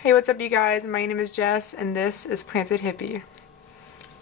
Hey, what's up you guys? My name is Jess and this is Planted Hippie.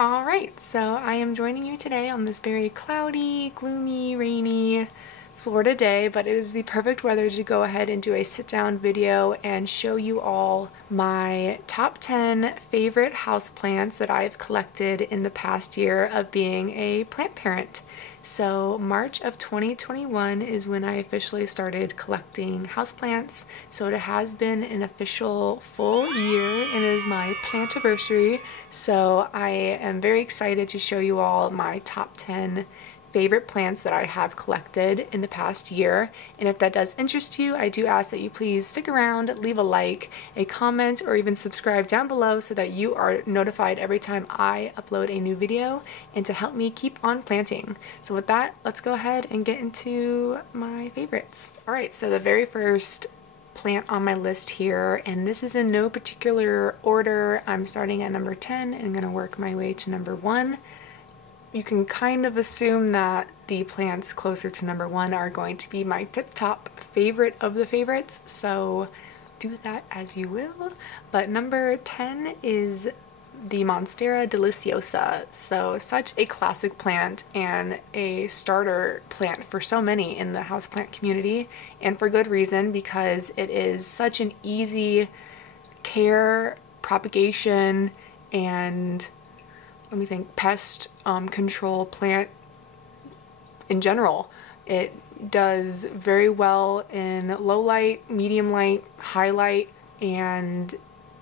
Alright, so I am joining you today on this very cloudy, gloomy, rainy Florida day, but it is the perfect weather to go ahead and do a sit-down video and show you all my top 10 favorite houseplants that I've collected in the past year of being a plant parent. So March of 2021 is when I officially started collecting houseplants. So it has been an official full year and it is my Plantyversary. So I am very excited to show you all my top 10 favorite plants that I have collected in the past year. And if that does interest you, I do ask that you please stick around, leave a like, a comment, or even subscribe down below so that you are notified every time I upload a new video and to help me keep on planting. So with that, let's go ahead and get into my favorites. Alright, so the very first plant on my list here, and this is in no particular order. I'm starting at number 10 and I'm going to work my way to number 1. You can kind of assume that the plants closer to number 1 are going to be my tip-top favorite of the favorites, so do that as you will. But number 10 is the Monstera Deliciosa. So such a classic plant and a starter plant for so many in the houseplant community, and for good reason, because it is such an easy care, propagation, and let me think, pest control plant in general. It does very well in low light, medium light, high light, and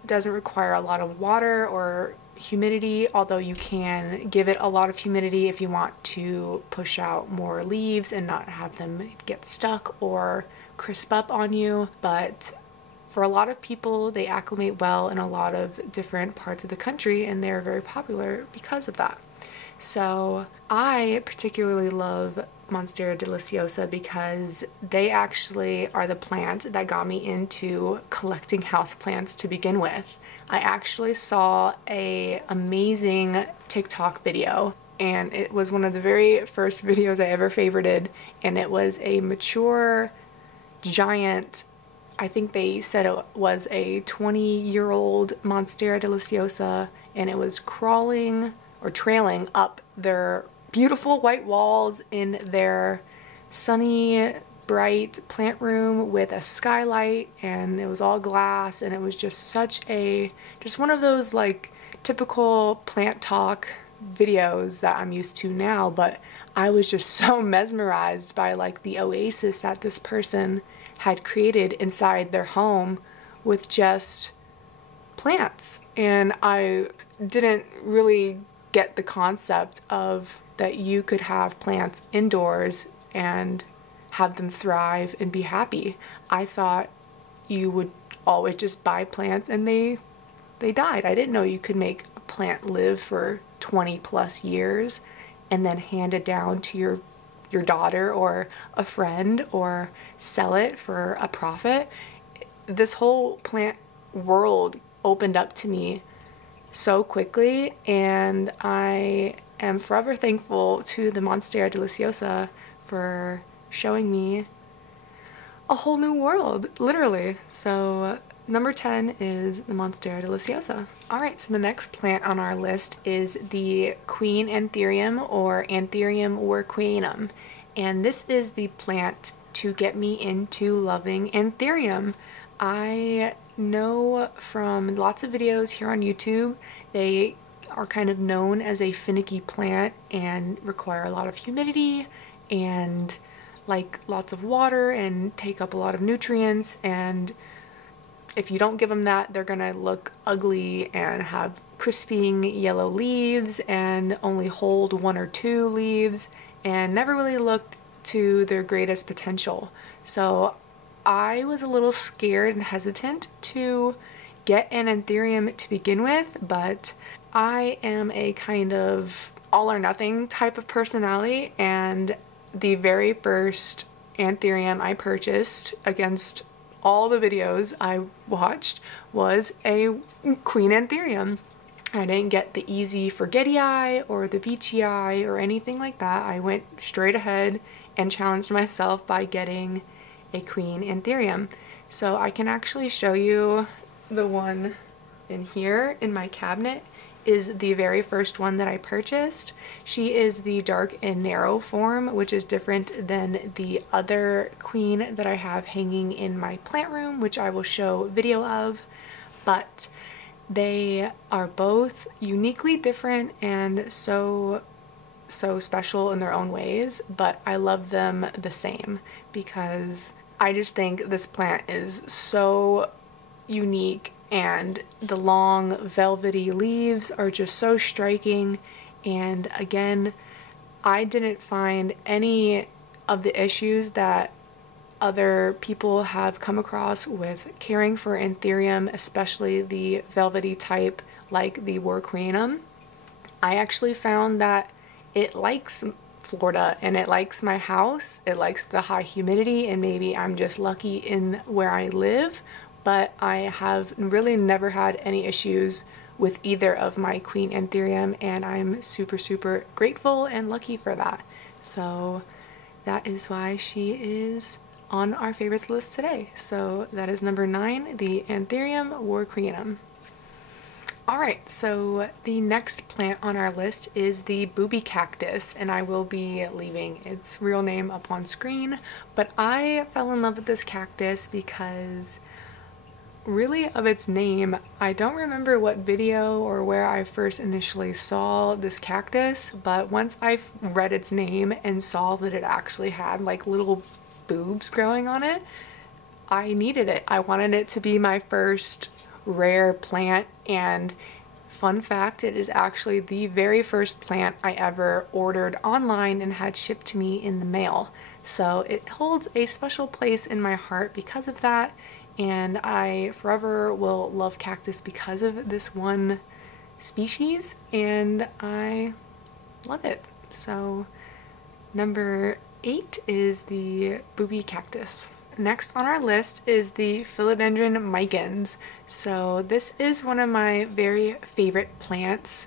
doesn't require a lot of water or humidity, although you can give it a lot of humidity if you want to push out more leaves and not have them get stuck or crisp up on you. But for a lot of people, they acclimate well in a lot of different parts of the country, and they're very popular because of that. So I particularly love Monstera Deliciosa because they actually are the plant that got me into collecting houseplants to begin with. I actually saw an amazing TikTok video, and it was one of the very first videos I ever favorited, and it was a mature giant, I think they said it was a 20-year-old Monstera Deliciosa, and it was crawling or trailing up their beautiful white walls in their sunny, bright plant room with a skylight, and it was all glass, and it was just just one of those like typical plant talk videos that I'm used to now. But I was just so mesmerized by like the oasis that this person had created inside their home with just plants. And I didn't really get the concept of that you could have plants indoors and have them thrive and be happy. I thought you would always just buy plants and they died. I didn't know you could make a plant live for 20 plus years and then hand it down to your daughter or a friend or sell it for a profit. This whole plant world opened up to me so quickly, and I am forever thankful to the Monstera Deliciosa for showing me a whole new world, literally. So number 10 is the Monstera Deliciosa. Alright, so the next plant on our list is the Queen Antherium, or Antherium worquainum. And this is the plant to get me into loving Antherium. I know from lots of videos here on YouTube, they are kind of known as a finicky plant and require a lot of humidity and like lots of water and take up a lot of nutrients, and if you don't give them that, they're gonna look ugly and have crisping yellow leaves and only hold 1 or 2 leaves and never really look to their greatest potential. So I was a little scared and hesitant to get an Antherium to begin with, but I am a kind of all or nothing type of personality, and the very first Antherium I purchased against all the videos I watched was a Queen Antherium. I didn't get the easy forgetti or the veitchii or anything like that. I went straight ahead and challenged myself by getting a Queen Antherium. So I can actually show you the one in here in my cabinet is the very first one that I purchased. She is the dark and narrow form, which is different than the other queen that I have hanging in my plant room, which I will show video of. But they are both uniquely different and so special in their own ways, but I love them the same because I just think this plant is so unique, and the long velvety leaves are just so striking. And again, I didn't find any of the issues that other people have come across with caring for Antherium, especially the velvety type like the War Queenum. I actually found that it likes Florida and it likes my house, it likes the high humidity, and maybe I'm just lucky in where I live, but I have really never had any issues with either of my Queen Antherium, and I'm super grateful and lucky for that. So that is why she is on our favorites list today. So that is number 9, the Antherium War Queenum. Alright, so the next plant on our list is the Booby cactus, and I will be leaving its real name up on screen, but I fell in love with this cactus because really of its name, I don't remember what video or where I first initially saw this cactus, but once I read its name and saw that it actually had like little boobs growing on it, I needed it. I wanted it to be my first rare plant, and fun fact, it is actually the very first plant I ever ordered online and had shipped to me in the mail. So it holds a special place in my heart because of that, and I forever will love cactus because of this one species, and I love it. So number 8 is the Booby cactus. Next on our list is the Philodendron micans. So this is one of my very favorite plants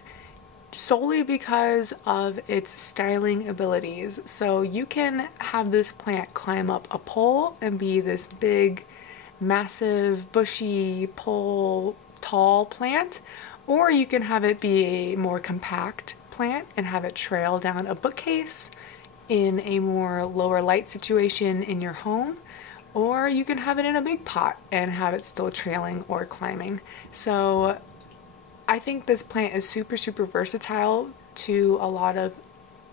solely because of its styling abilities. So you can have this plant climb up a pole and be this big, massive, bushy pole, tall plant, or you can have it be a more compact plant and have it trail down a bookcase in a more lower light situation in your home, or you can have it in a big pot and have it still trailing or climbing. So I think this plant is super versatile to a lot of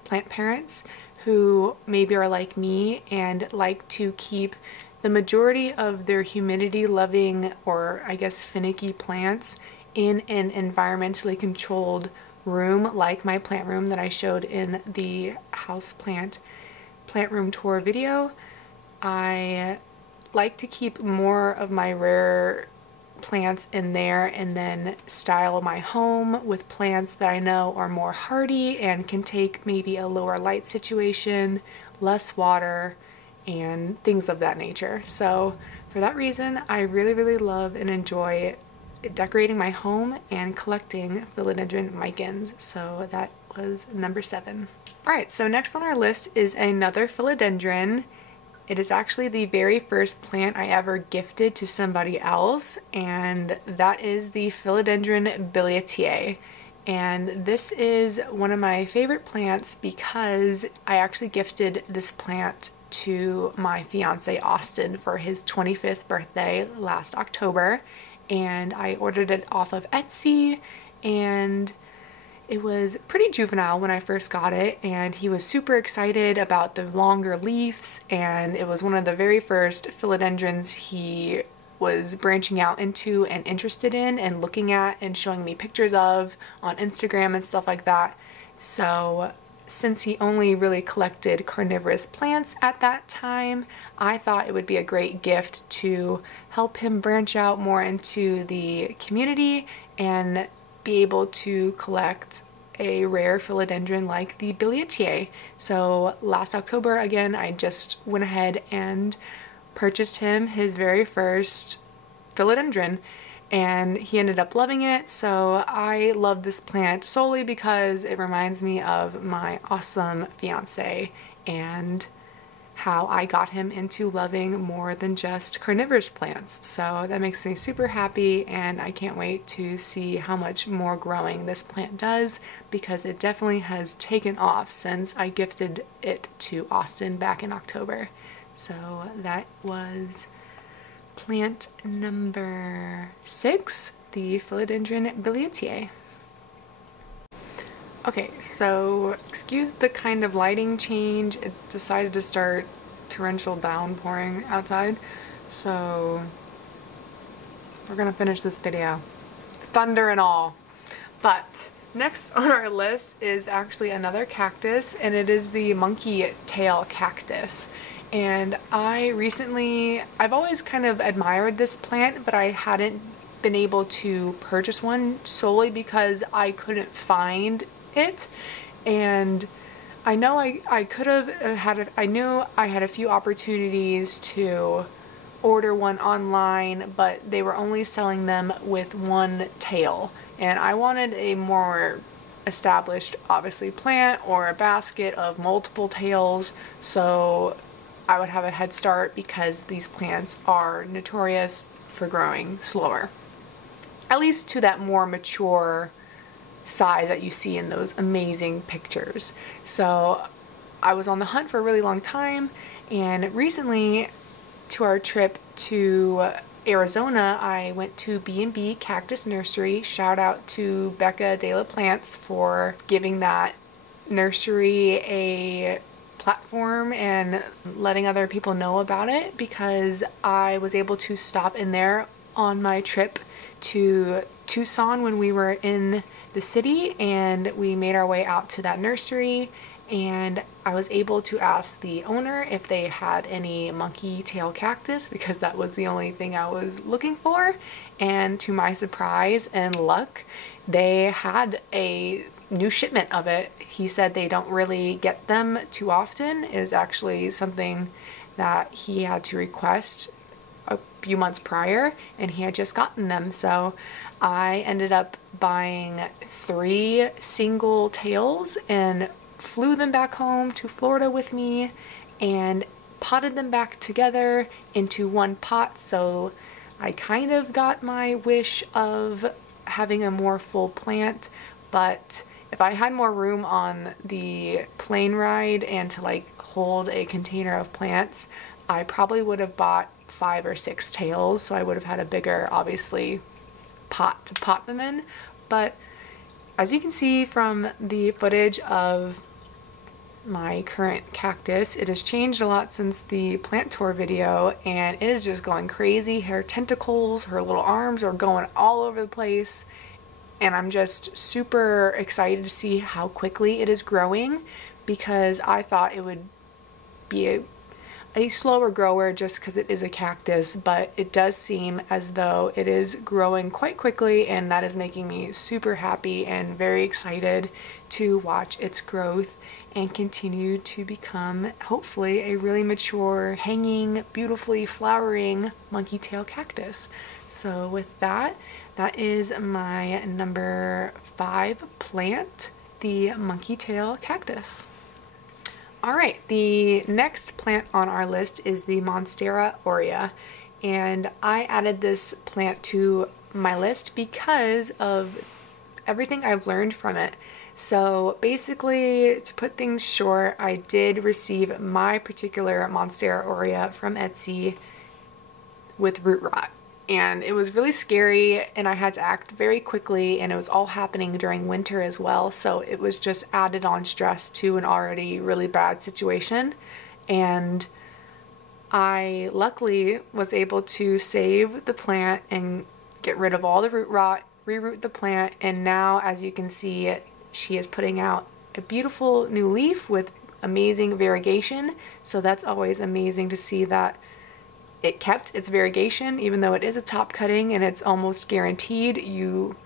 plant parents who maybe are like me and like to keep the majority of their humidity loving, or I guess finicky plants in an environmentally controlled room like my plant room that I showed in the houseplant plant room tour video. I like to keep more of my rare plants in there and then style my home with plants that I know are more hardy and can take maybe a lower light situation, less water, and things of that nature. So for that reason, I really love and enjoy decorating my home and collecting Philodendron micans. So that was number 7. Alright, so next on our list is another Philodendron. It is actually the very first plant I ever gifted to somebody else, and that is the Philodendron biliate. And this is one of my favorite plants because I actually gifted this plant to my fiance Austin for his 25th birthday last October, and I ordered it off of Etsy, and it was pretty juvenile when I first got it, and he was super excited about the longer leaves, and it was one of the very first philodendrons he was branching out into and interested in and looking at and showing me pictures of on Instagram and stuff like that. So since he only really collected carnivorous plants at that time, I thought it would be a great gift to help him branch out more into the community and be able to collect a rare philodendron like the biliate. So last October, again, I just went ahead and purchased him his very first philodendron, and he ended up loving it. So I love this plant solely because it reminds me of my awesome fiance, and how I got him into loving more than just carnivorous plants. So that makes me super happy, and I can't wait to see how much more growing this plant does, because it definitely has taken off since I gifted it to Austin back in October. So that was plant number 6, the Philodendron biliate. Okay, so excuse the kind of lighting change. It decided to start torrential downpouring outside, so we're gonna finish this video. Thunder and all. But next on our list is actually another cactus, and it is the Monkeytail Cactus. And I've always kind of admired this plant, but I hadn't been able to purchase one solely because I couldn't find it. And I know I could have I knew I had a few opportunities to order one online, but they were only selling them with one tail, and I wanted a more established, obviously, plant or a basket of multiple tails, so I would have a head start, because these plants are notorious for growing slower, at least to that more mature size that you see in those amazing pictures. So I was on the hunt for a really long time, and recently, to our trip to Arizona, I went to B&B Cactus Nursery. Shout out to Becca de la Plants for giving that nursery a platform and letting other people know about it, because I was able to stop in there on my trip to Tucson when we were in the city, and we made our way out to that nursery, and I was able to ask the owner if they had any Monkeytail Cactus, because that was the only thing I was looking for. And to my surprise and luck, they had a new shipment of it. He said they don't really get them too often. It is actually something that he had to request a few months prior, and he had just gotten them. So I ended up buying 3 single tails and flew them back home to Florida with me and potted them back together into one pot. So I kind of got my wish of having a more full plant, but if I had more room on the plane ride and to like hold a container of plants, I probably would have bought 5 or 6 tails, so I would have had a bigger, obviously, pot to pot them in. But as you can see from the footage of my current cactus, it has changed a lot since the plant tour video, and it is just going crazy. Her tentacles, her little arms are going all over the place, and I'm just super excited to see how quickly it is growing, because I thought it would be a slower grower just because it is a cactus, but it does seem as though it is growing quite quickly, and that is making me super happy and very excited to watch its growth and continue to become, hopefully, a really mature, hanging, beautifully flowering monkeytail cactus. So with that, that is my number 5 plant, the Monkeytail Cactus. Alright, the next plant on our list is the Monstera Orea, and I added this plant to my list because of everything I've learned from it. So basically, to put things short, I did receive my particular Monstera Orea from Etsy with root rot. And it was really scary, and I had to act very quickly, and it was all happening during winter as well, so it was just added on stress to an already really bad situation. And I luckily was able to save the plant and get rid of all the root rot, reroot the plant, and now, as you can see, she is putting out a beautiful new leaf with amazing variegation. So that's always amazing to see that it kept its variegation, even though it is a top cutting and it's almost guaranteed you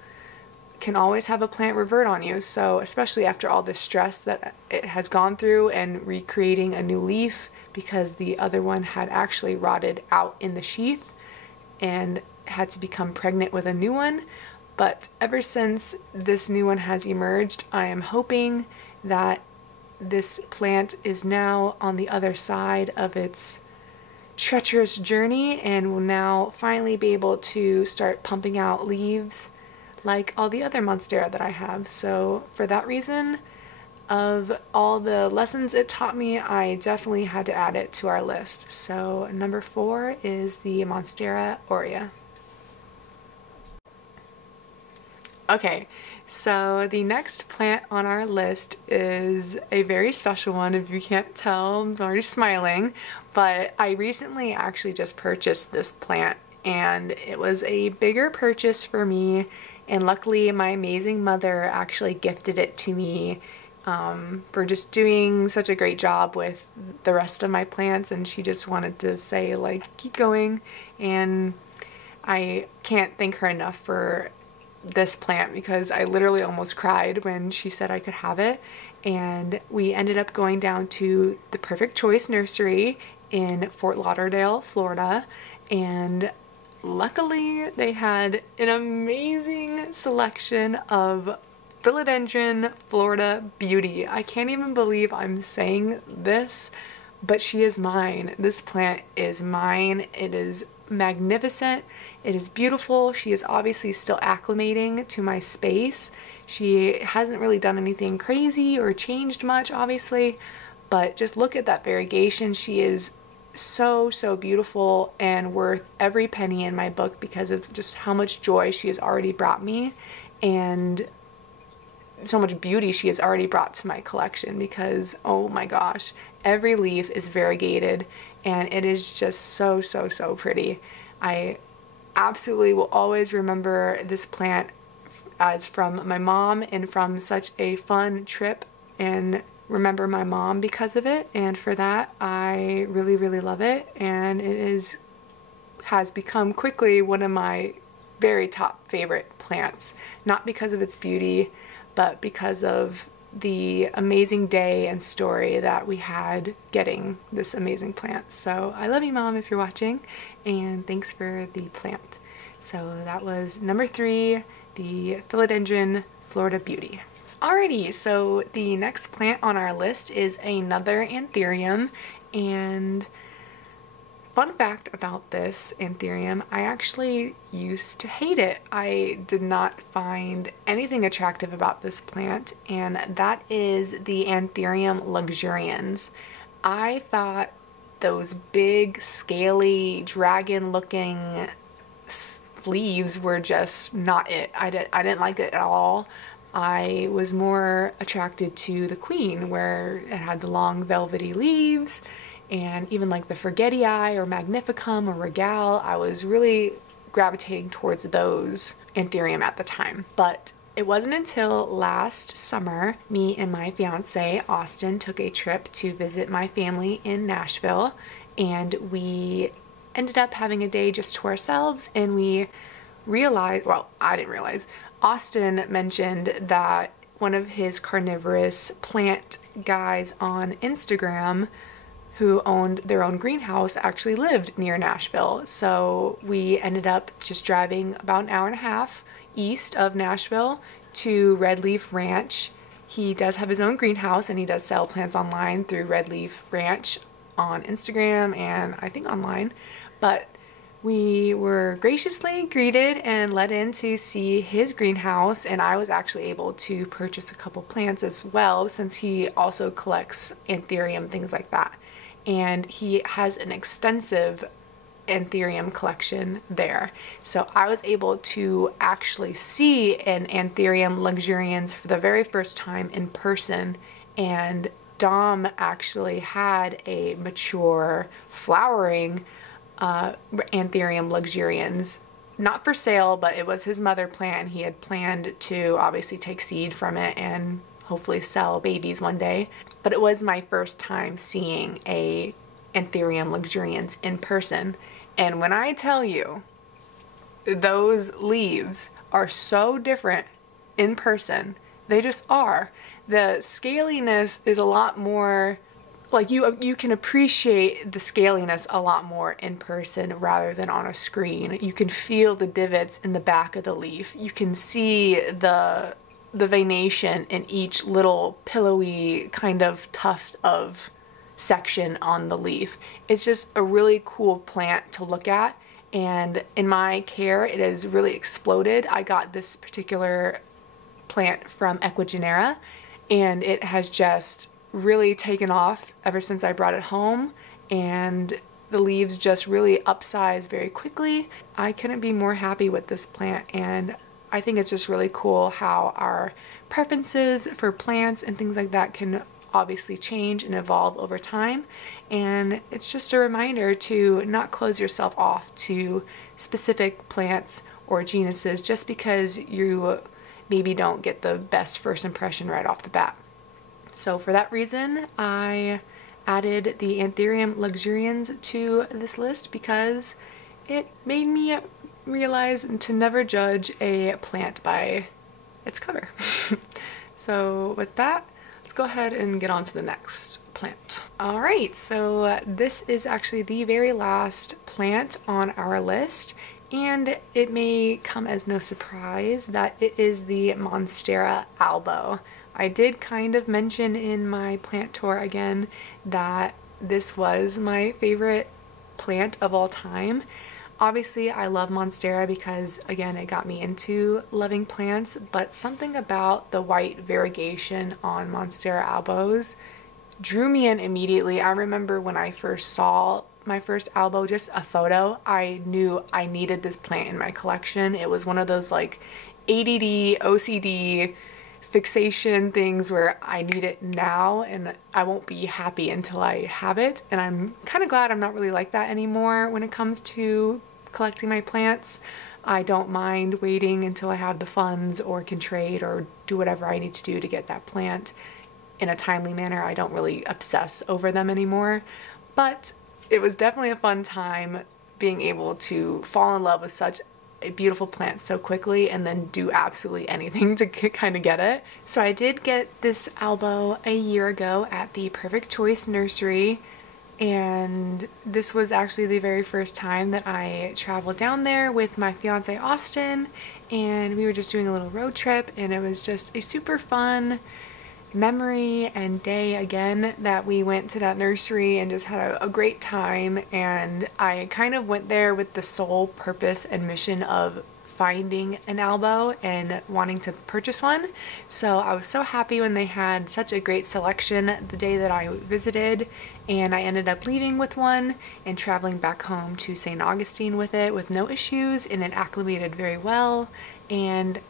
can always have a plant revert on you. So especially after all the stress that it has gone through and recreating a new leaf, because the other one had actually rotted out in the sheath and had to become pregnant with a new one. But ever since this new one has emerged, I am hoping that this plant is now on the other side of its treacherous journey and will now finally be able to start pumping out leaves like all the other Monstera that I have. So for that reason, of all the lessons it taught me, I definitely had to add it to our list. So number 4 is the Monstera Orea. Okay, so the next plant on our list is a very special one. If you can't tell, I'm already smiling, but I recently actually just purchased this plant, and it was a bigger purchase for me, and luckily my amazing mother actually gifted it to me for just doing such a great job with the rest of my plants, and she just wanted to say, like, keep going, and I can't thank her enough for this plant because I literally almost cried when she said I could have it. And we ended up going down to the Perfect Choice Nursery in Fort Lauderdale, Florida, and luckily they had an amazing selection of Philodendron Florida Beauty. I can't even believe I'm saying this, but she is mine. This plant is mine. It is magnificent. It is beautiful. She is obviously still acclimating to my space. She hasn't really done anything crazy or changed much, obviously, but just look at that variegation. She is so beautiful and worth every penny in my book because of just how much joy she has already brought me and so much beauty she has already brought to my collection, because oh my gosh, every leaf is variegated and it is just so pretty. I absolutely will always remember this plant as from my mom and from such a fun trip, and remember my mom because of it, and for that I really love it, and it has become quickly one of my very top favorite plants, not because of its beauty but because of the amazing day and story that we had getting this amazing plant. So I love you, Mom, if you're watching, and thanks for the plant. So that was number 3, the Philodendron Florida Beauty. Alrighty, so the next plant on our list is another Antherium, and fun fact about this Antherium, I actually used to hate it. I did not find anything attractive about this plant, and that is the Antherium Luxurians. I thought those big, scaly, dragon-looking leaves were just not it. I didn't like it at all. I was more attracted to the Queen, where it had the long velvety leaves, and even like the Forgetii or Magnificum or Regale. I was really gravitating towards those Antherium at the time. But it wasn't until last summer, me and my fiance Austin took a trip to visit my family in Nashville, and we ended up having a day just to ourselves, and we realized, well, I didn't realize, Austin mentioned that one of his carnivorous plant guys on Instagram who owned their own greenhouse actually lived near Nashville. So we ended up just driving about an hour and a half east of Nashville to Red Leaf Ranch. He does have his own greenhouse, and he does sell plants online through Red Leaf Ranch on Instagram and I think online. But we were graciously greeted and let in to see his greenhouse, and I was actually able to purchase a couple plants as well, since he also collects Antherium, things like that. And he has an extensive Antherium collection there. So I was able to actually see an Antherium Luxurians for the very first time in person, and Dom actually had a mature flowering Antherium Luxurians, not for sale, but it was his mother plant. He had planned to obviously take seed from it and hopefully sell babies one day. But it was my first time seeing a Antherium Luxurians in person. And when I tell you, those leaves are so different in person, they just are. The scaliness is a lot more, like you can appreciate the scaliness a lot more in person rather than on a screen. You can feel the divots in the back of the leaf. You can see the the venation in each little pillowy kind of tuft of section on the leaf. It's just a really cool plant to look at, and in my care it has really exploded. I got this particular plant from Equigenera and it has just really taken off ever since I brought it home, and the leaves just really upsize very quickly. I couldn't be more happy with this plant, and I think it's just really cool how our preferences for plants and things like that can obviously change and evolve over time. And it's just a reminder to not close yourself off to specific plants or genuses just because you maybe don't get the best first impression right off the bat. So for that reason, I added the Antherium Luxurians to this list because it made me realize to never judge a plant by its cover. So with that, let's go ahead and get on to the next plant. Alright, so this is actually the very last plant on our list, and it may come as no surprise that it is the Monstera Albo. I did kind of mention in my plant tour again that this was my favorite plant of all time. Obviously, I love Monstera because, again, it got me into loving plants, but something about the white variegation on Monstera Albos drew me in immediately. I remember when I first saw my first Albo, just a photo, I knew I needed this plant in my collection. It was one of those like ADD, OCD, fixation things where I need it now and I won't be happy until I have it. And I'm kind of glad I'm not really like that anymore when it comes to collecting my plants. I don't mind waiting until I have the funds or can trade or do whatever I need to do to get that plant in a timely manner. I don't really obsess over them anymore, but it was definitely a fun time being able to fall in love with such a beautiful plant so quickly and then do absolutely anything to kind of get it. So I did get this Albo a year ago at the Perfect Choice Nursery, and this was actually the very first time that I traveled down there with my fiance Austin, and we were just doing a little road trip, and it was just a super fun memory and day again that we went to that nursery and just had a great time. And I kind of went there with the sole purpose and mission of finding an Albo and wanting to purchase one. So I was so happy when they had such a great selection the day that I visited, and I ended up leaving with one and traveling back home to St. Augustine with it with no issues, and it acclimated very well. And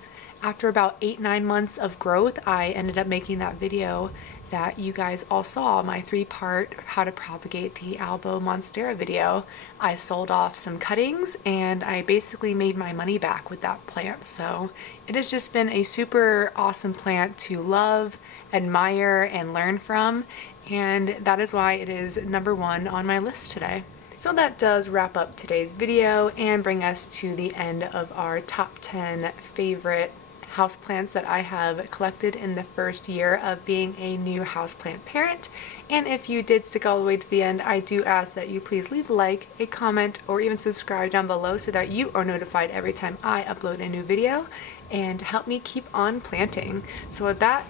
after about 8-9 months of growth, I ended up making that video that you guys all saw, my 3-part how to propagate the Albo Monstera video. I sold off some cuttings and I basically made my money back with that plant. So it has just been a super awesome plant to love, admire, and learn from, and that is why it is #1 on my list today. So that does wrap up today's video and bring us to the end of our top 10 favorite houseplants that I have collected in the first year of being a new houseplant parent. And if you did stick all the way to the end, I do ask that you please leave a like, a comment, or even subscribe down below so that you are notified every time I upload a new video, and help me keep on planting. So with that,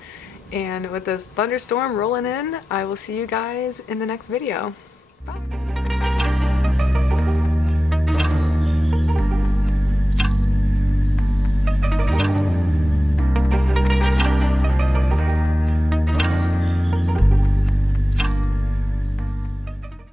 and with this thunderstorm rolling in, I will see you guys in the next video. Bye!